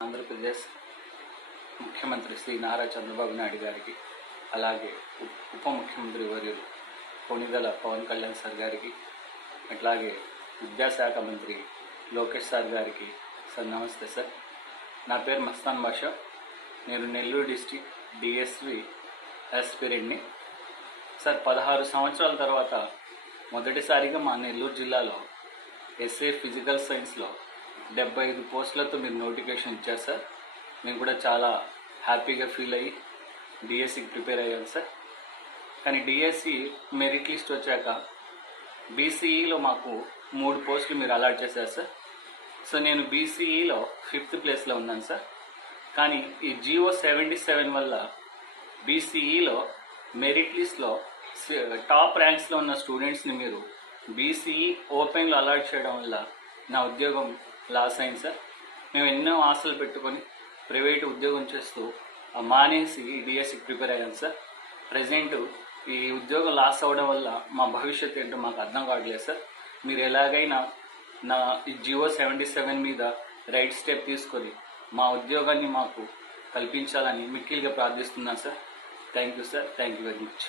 ఆంధ్రప్రదేశ్ ముఖ్యమంత్రి శ్రీ నారా చంద్రబాబు నాయుడు గారికి అలాగే ఉప ముఖ్యమంత్రి వర్యులు కొణిదల పవన్ కళ్యాణ్ సార్ గారికి అట్లాగే విద్యాశాఖ మంత్రి లోకేష్ సార్ గారికి సార్ నమస్తే సార్. నా పేరు మస్తాన్ బాషా. నేను నెల్లూరు డిస్టిక్ డిఎస్వి ఆస్పిరెంట్ని సార్ పదహారు సంవత్సరాల తర్వాత మొదటిసారిగా మా నెల్లూరు జిల్లాలో ఎస్ఏ ఫిజికల్ సైన్స్లో డెబ్బై ఐదు పోస్టులతో మీరు నోటిఫికేషన్ ఇచ్చారు సార్. మేము కూడా చాలా హ్యాపీగా ఫీల్ అయ్యి డిఎస్సికి ప్రిపేర్ అయ్యాను సార్. కానీ డిఎస్సి మెరిట్ లిస్ట్ వచ్చాక బీసీఈలో మాకు మూడు పోస్టులు మీరు అలాట్ చేశారు సార్. సో నేను బీసీఈలో ఫిఫ్త్ ప్లేస్లో ఉన్నాను సార్. కానీ ఈ జియో సెవెంటీ సెవెన్ వల్ల బీసీఈలో మెరిట్ లిస్ట్లో టాప్ ర్యాంక్స్లో ఉన్న స్టూడెంట్స్ని మీరు బీసీఈ ఓపెన్లో అలాట్ చేయడం వల్ల నా ఉద్యోగం లాస్ అయింది సార్. మేము ఎన్నో ఆశలు పెట్టుకొని ప్రైవేట్ ఉద్యోగం చేస్తూ మానేసి డిఎస్సికి ప్రిపేర్ అయ్యాను సార్. ప్రజెంట్ ఈ ఉద్యోగం లాస్ అవ్వడం వల్ల మా భవిష్యత్తు ఏంటో మాకు అర్థం కావట్లేదు సార్. మీరు ఎలాగైనా నా ఈ జియో సెవెంటీ సెవెన్ మీద రైట్ స్టెప్ తీసుకొని మా ఉద్యోగాన్ని మాకు కల్పించాలని మిక్కిలిగా ప్రార్థిస్తున్నాను sir. Thank you sir. Thank you very much.